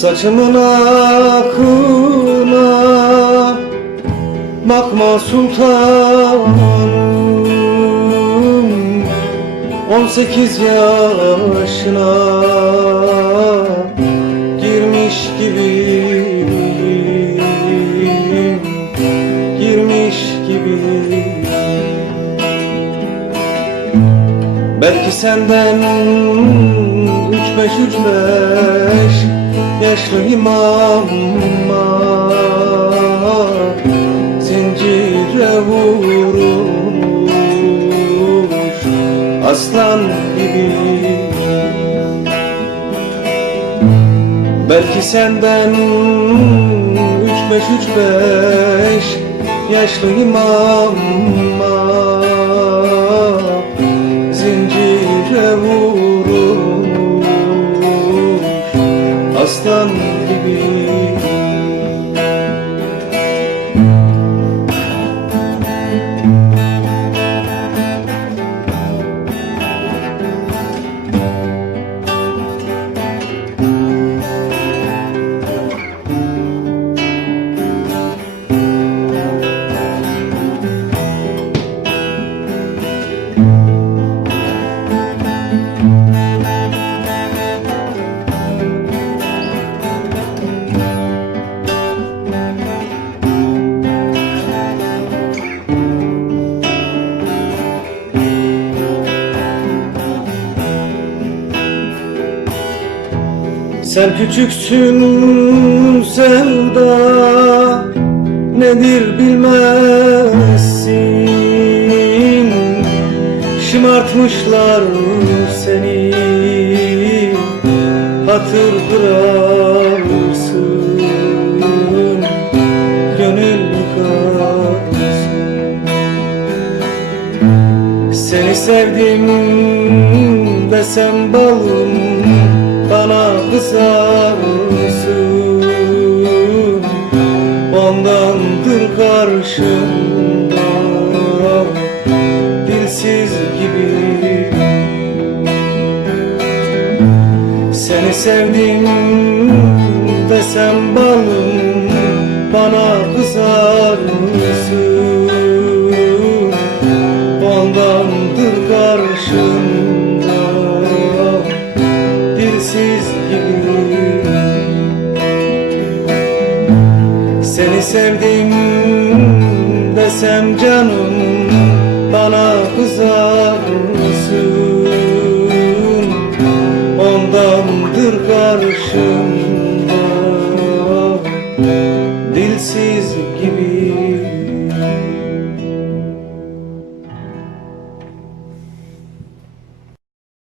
Saçımın akına Bakma sultanım 18 yaşına Girmiş gibiyim. Girmiş gibiyim. Belki senden üç beş üç beş yaşlıyım ama Zincire vurulmuş aslan gibi. Belki senden üç beş üç beş yaşlıyım ama Sen küçüksün sevda nedir bilmezsin? Şımartmışlar seni hatır kırarsın Gönül yıkarsın. Seni sevdim desem balım bana kızarsın Ondandır karşımda dilsiz gibi. Seni sevdim desem balım sevdim desem canım bana kızar mısın? Ondandır karşımda dilsiz gibi